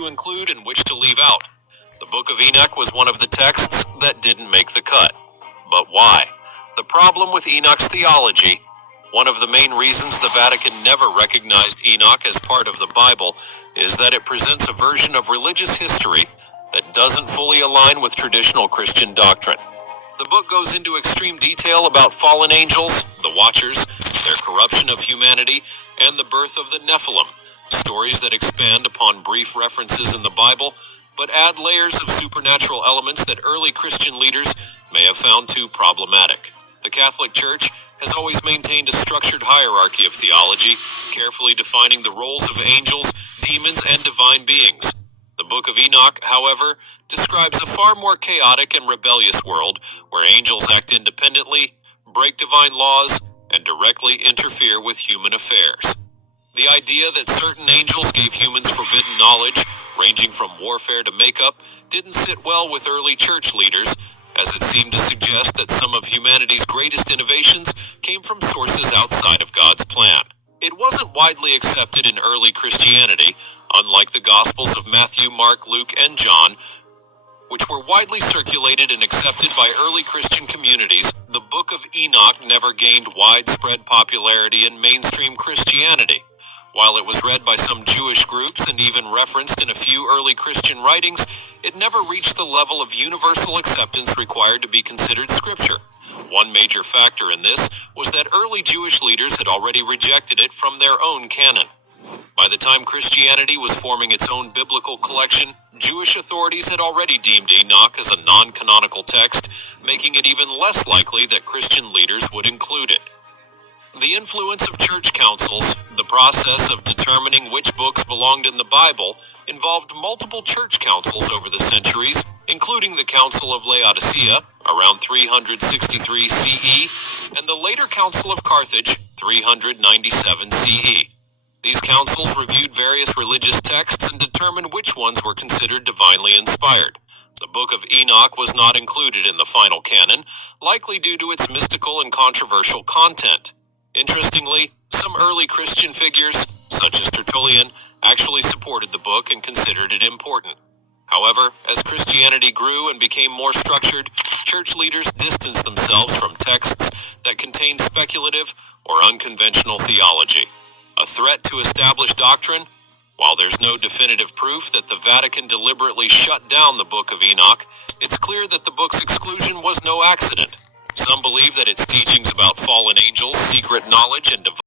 to include and which to leave out. The Book of Enoch was one of the texts that didn't make the cut. But why? The problem with Enoch's theology. One of the main reasons the Vatican never recognized Enoch as part of the Bible is that it presents a version of religious history that doesn't fully align with traditional Christian doctrine. The book goes into extreme detail about fallen angels, the Watchers, their corruption of humanity, and the birth of the Nephilim, stories that expand upon brief references in the Bible, but add layers of supernatural elements that early Christian leaders may have found too problematic. The Catholic Church has always maintained a structured hierarchy of theology, carefully defining the roles of angels, demons, and divine beings. The Book of Enoch, however, describes a far more chaotic and rebellious world where angels act independently, break divine laws, and directly interfere with human affairs. The idea that certain angels gave humans forbidden knowledge, ranging from warfare to makeup, didn't sit well with early church leaders, as it seemed to suggest that some of humanity's greatest innovations came from sources outside of God's plan. It wasn't widely accepted in early Christianity, unlike the Gospels of Matthew, Mark, Luke, and John, which were widely circulated and accepted by early Christian communities. The Book of Enoch never gained widespread popularity in mainstream Christianity. While it was read by some Jewish groups and even referenced in a few early Christian writings, it never reached the level of universal acceptance required to be considered scripture. One major factor in this was that early Jewish leaders had already rejected it from their own canon. By the time Christianity was forming its own biblical collection, Jewish authorities had already deemed Enoch as a non-canonical text, making it even less likely that Christian leaders would include it. The influence of church councils, the process of determining which books belonged in the Bible, involved multiple church councils over the centuries, including the Council of Laodicea, around 363 CE, and the later Council of Carthage, 397 CE. These councils reviewed various religious texts and determined which ones were considered divinely inspired. The Book of Enoch was not included in the final canon, likely due to its mystical and controversial content. Interestingly, some early Christian figures, such as Tertullian, actually supported the book and considered it important. However, as Christianity grew and became more structured, church leaders distanced themselves from texts that contained speculative or unconventional theology. A threat to established doctrine? While there's no definitive proof that the Vatican deliberately shut down the Book of Enoch, it's clear that the book's exclusion was no accident. Some believe that its teachings about fallen angels, secret knowledge, and divine